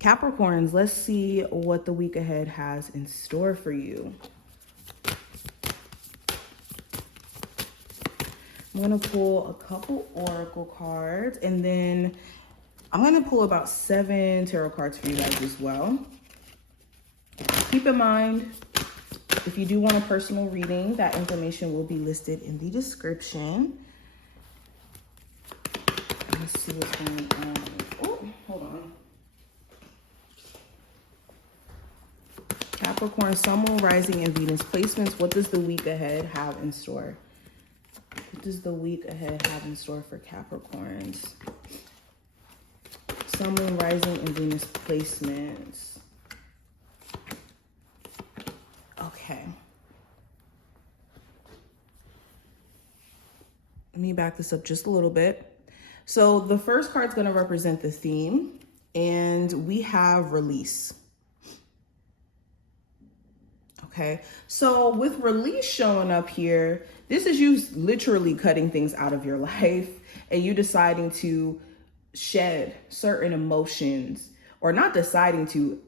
Capricorns, let's see what the week ahead has in store for you. I'm going to pull a couple oracle cards, and then I'm going to pull about 7 tarot cards for you guys as well. Keep in mind, if you do want a personal reading, that information will be listed in the description. Let's see what's going on. Oh, hold on. Capricorn, Sun, Moon, Rising, and Venus placements. What does the week ahead have in store? What does the week ahead have in store for Capricorns? Sun, Moon, Rising, and Venus placements. Okay. Let me back this up just a little bit. So the first card is going to represent the theme, and we have release. Okay, so with release showing up here, this is you literally cutting things out of your life and you deciding to shed certain emotions, or not deciding to,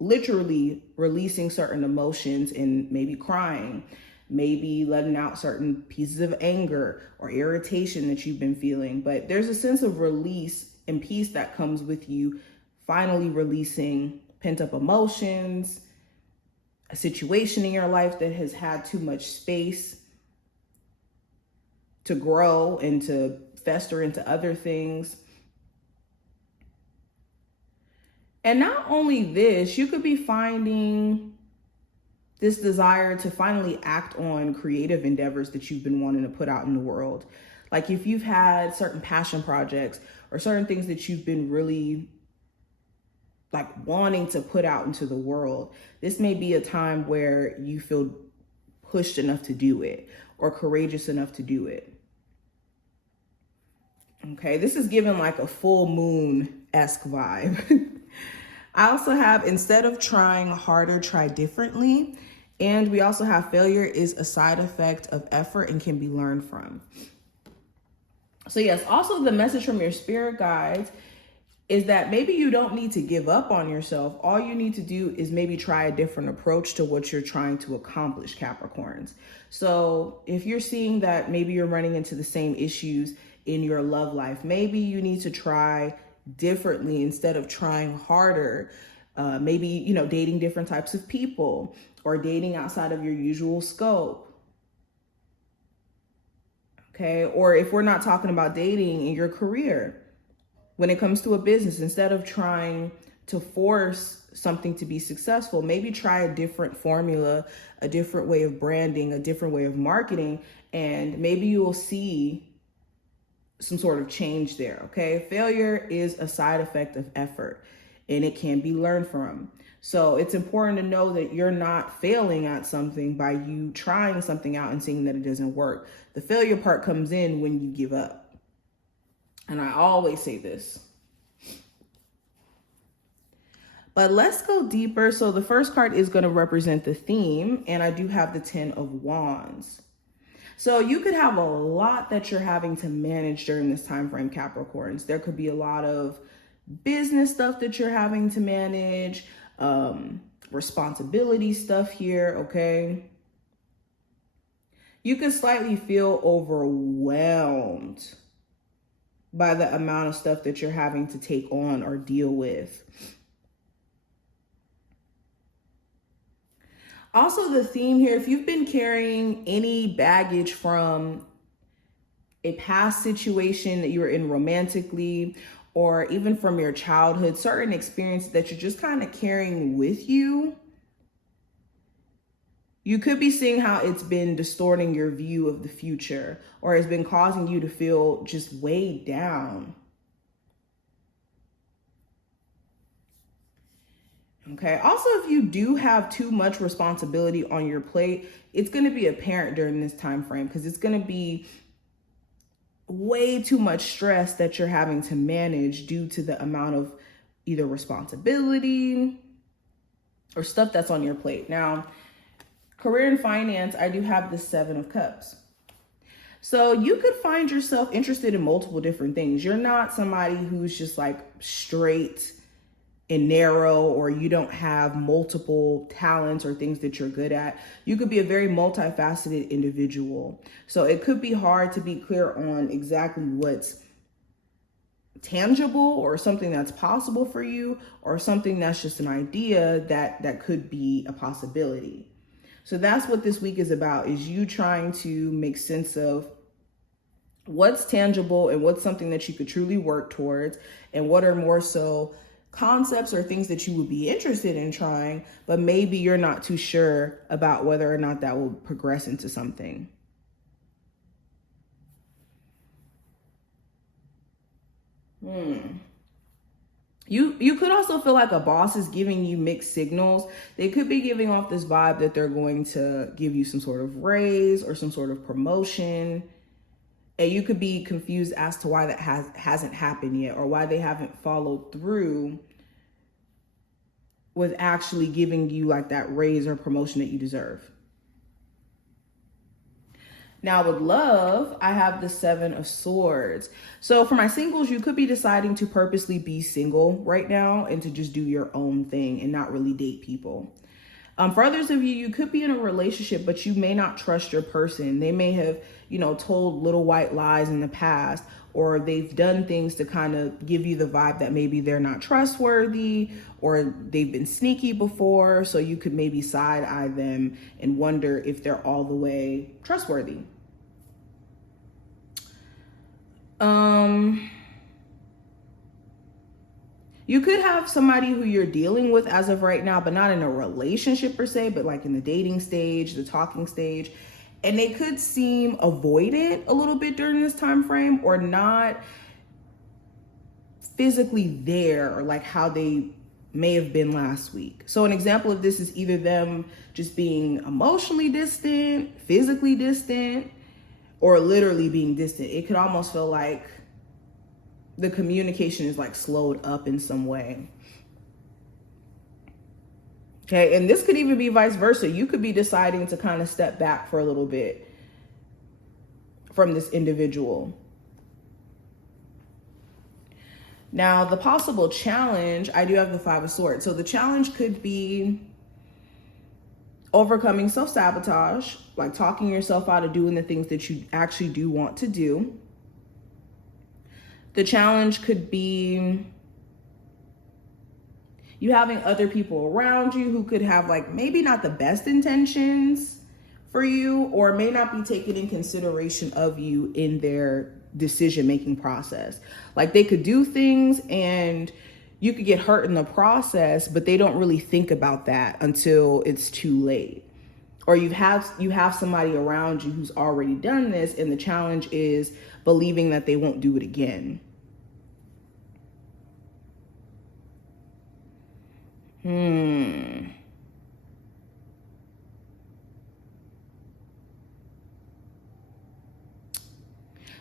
literally releasing certain emotions and maybe crying, maybe letting out certain pieces of anger or irritation that you've been feeling. But there's a sense of release and peace that comes with you finally releasing pent up emotions, a situation in your life that has had too much space to grow and to fester into other things. And not only this, you could be finding this desire to finally act on creative endeavors that you've been wanting to put out in the world. Like if you've had certain passion projects or certain things that you've been really like wanting to put out into the world, this may be a time where you feel pushed enough to do it or courageous enough to do it. Okay, this is given like a full moon-esque vibe. I also have, instead of trying harder, try differently. And we also have failure is a side effect of effort and can be learned from. So yes, also the message from your spirit guides is that maybe you don't need to give up on yourself. All you need to do is maybe try a different approach to what you're trying to accomplish, Capricorns. So if you're seeing that maybe you're running into the same issues in your love life, maybe you need to try differently instead of trying harder. Maybe, you know, dating different types of people or dating outside of your usual scope. Okay. Or if we're not talking about dating in your career, when it comes to a business, instead of trying to force something to be successful, maybe try a different formula, a different way of branding, a different way of marketing, and maybe you will see some sort of change there, okay? Failure is a side effect of effort and it can be learned from. So it's important to know that you're not failing at something by you trying something out and seeing that it doesn't work. The failure part comes in when you give up. And I always say this. But let's go deeper. So the first card is going to represent the theme, and I do have the 10 of Wands. So you could have a lot that you're having to manage during this time frame, Capricorns. There could be a lot of business stuff that you're having to manage, responsibility stuff here, okay? You could slightly feel overwhelmed by the amount of stuff that you're having to take on or deal with. Also, the theme here, if you've been carrying any baggage from a past situation that you were in romantically, or even from your childhood, certain experiences that you're just kind of carrying with you, you could be seeing how it's been distorting your view of the future, or has been causing you to feel just weighed down. Okay. Also, if you do have too much responsibility on your plate, it's going to be apparent during this time frame because it's going to be way too much stress that you're having to manage due to the amount of either responsibility or stuff that's on your plate. Now, career and finance, I do have the 7 of Cups. So you could find yourself interested in multiple different things. You're not somebody who's just like straight and narrow, or you don't have multiple talents or things that you're good at. You could be a very multifaceted individual. So it could be hard to be clear on exactly what's tangible or something that's possible for you, or something that's just an idea that could be a possibility. So that's what this week is about, is you trying to make sense of what's tangible and what's something that you could truly work towards, and what are more so concepts or things that you would be interested in trying, but maybe you're not too sure about whether or not that will progress into something. You could also feel like a boss is giving you mixed signals. They could be giving off this vibe that they're going to give you some sort of raise or some sort of promotion. And you could be confused as to why that hasn't happened yet, or why they haven't followed through with actually giving you like that raise or promotion that you deserve. Now with love, I have the 7 of Swords. So for my singles, you could be deciding to purposely be single right now and to just do your own thing and not really date people. For others of you, you could be in a relationship, but you may not trust your person. They may have, told little white lies in the past, or they've done things to kind of give you the vibe that maybe they're not trustworthy, or they've been sneaky before. So you could maybe side eye them and wonder if they're all the way trustworthy. You could have somebody who you're dealing with as of right now, but not in a relationship per se, but like in the dating stage, the talking stage. And they could seem avoidant a little bit during this time frame, or not physically there, or like how they may have been last week. So an example of this is either them just being emotionally distant, physically distant, or literally being distant. It could almost feel like the communication is like slowed up in some way. Okay, and this could even be vice versa. You could be deciding to kind of step back for a little bit from this individual. Now, the possible challenge, I do have the 5 of Swords. So the challenge could be overcoming self-sabotage, like talking yourself out of doing the things that you actually do want to do. The challenge could be you having other people around you who could have like maybe not the best intentions for you, or may not be taken in consideration of you in their decision-making process. Like they could do things and you could get hurt in the process, but they don't really think about that until it's too late. Or you have somebody around you who's already done this, and the challenge is believing that they won't do it again.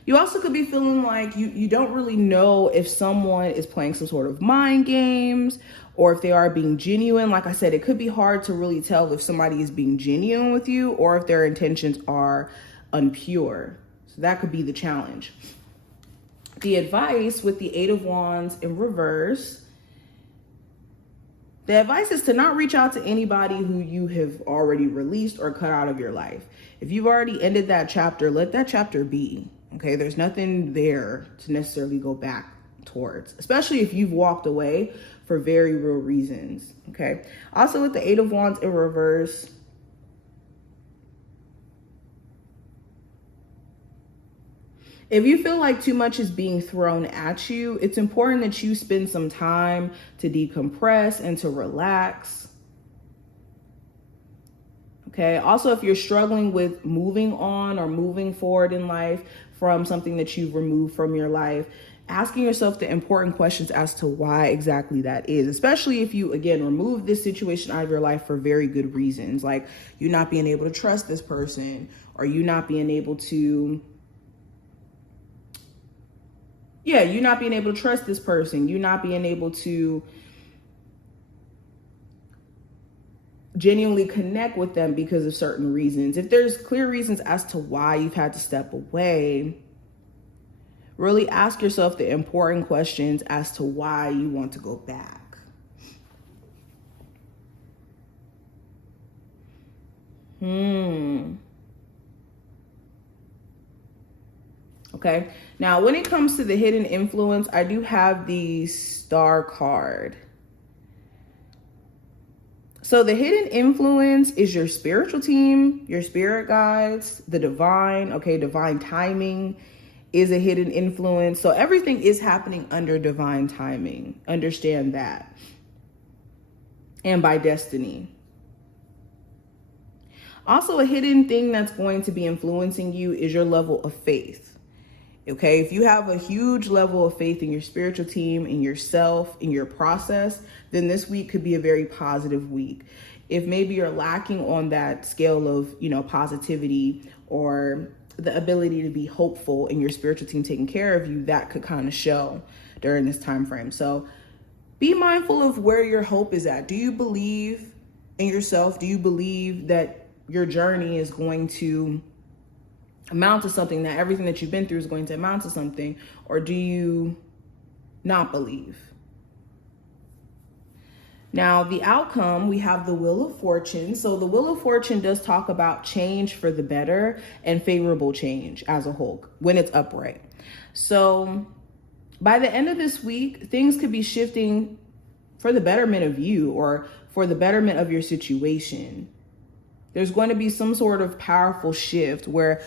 You also could be feeling like you don't really know if someone is playing some sort of mind games, or if they are being genuine. Like I said, it could be hard to really tell if somebody is being genuine with you or if their intentions are unpure. So that could be the challenge. The advice with the 8 of Wands in reverse, the advice is to not reach out to anybody who you have already released or cut out of your life. If you've already ended that chapter, let that chapter be. Okay, there's nothing there to necessarily go back towards, especially if you've walked away for very real reasons. Okay, also with the 8 of Wands in reverse, if you feel like too much is being thrown at you, it's important that you spend some time to decompress and to relax. Okay, also if you're struggling with moving on or moving forward in life from something that you've removed from your life, asking yourself the important questions as to why exactly that is, especially if you, again, remove this situation out of your life for very good reasons, like you not being able to trust this person, or you not being able to you not being able to trust this person, you not being able to genuinely connect with them because of certain reasons. If there's clear reasons as to why you've had to step away, really ask yourself the important questions as to why you want to go back. Okay. Now, when it comes to the hidden influence, I do have the Star card. So the hidden influence is your spiritual team, your spirit guides, the divine, okay, divine timing is a hidden influence. So everything is happening under divine timing. Understand that. And by destiny. Also, a hidden thing that's going to be influencing you is your level of faith. Okay, if you have a huge level of faith in your spiritual team, in yourself, in your process, then this week could be a very positive week. If maybe you're lacking on that scale of, positivity or the ability to be hopeful in your spiritual team taking care of you, that could kind of show during this time frame. So be mindful of where your hope is at. Do you believe in yourself? Do you believe that your journey is going to amount to something, that everything that you've been through is going to amount to something? Or do you not believe? Now, the outcome, we have the Wheel of Fortune. So the Wheel of Fortune does talk about change for the better and favorable change as a whole when it's upright. So by the end of this week, things could be shifting for the betterment of you or for the betterment of your situation. There's going to be some sort of powerful shift where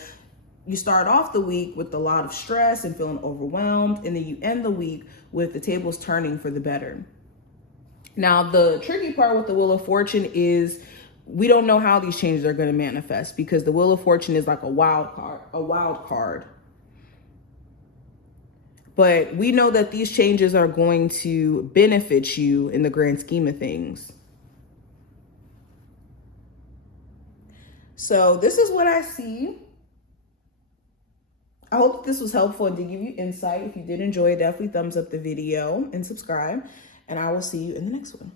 you start off the week with a lot of stress and feeling overwhelmed, and then you end the week with the tables turning for the better. Now, the tricky part with the Wheel of Fortune is we don't know how these changes are going to manifest, because the Wheel of Fortune is like a wild card. But we know that these changes are going to benefit you in the grand scheme of things. So this is what I see. I hope this was helpful and did give you insight. If you did enjoy it, definitely thumbs up the video and subscribe. And I will see you in the next one.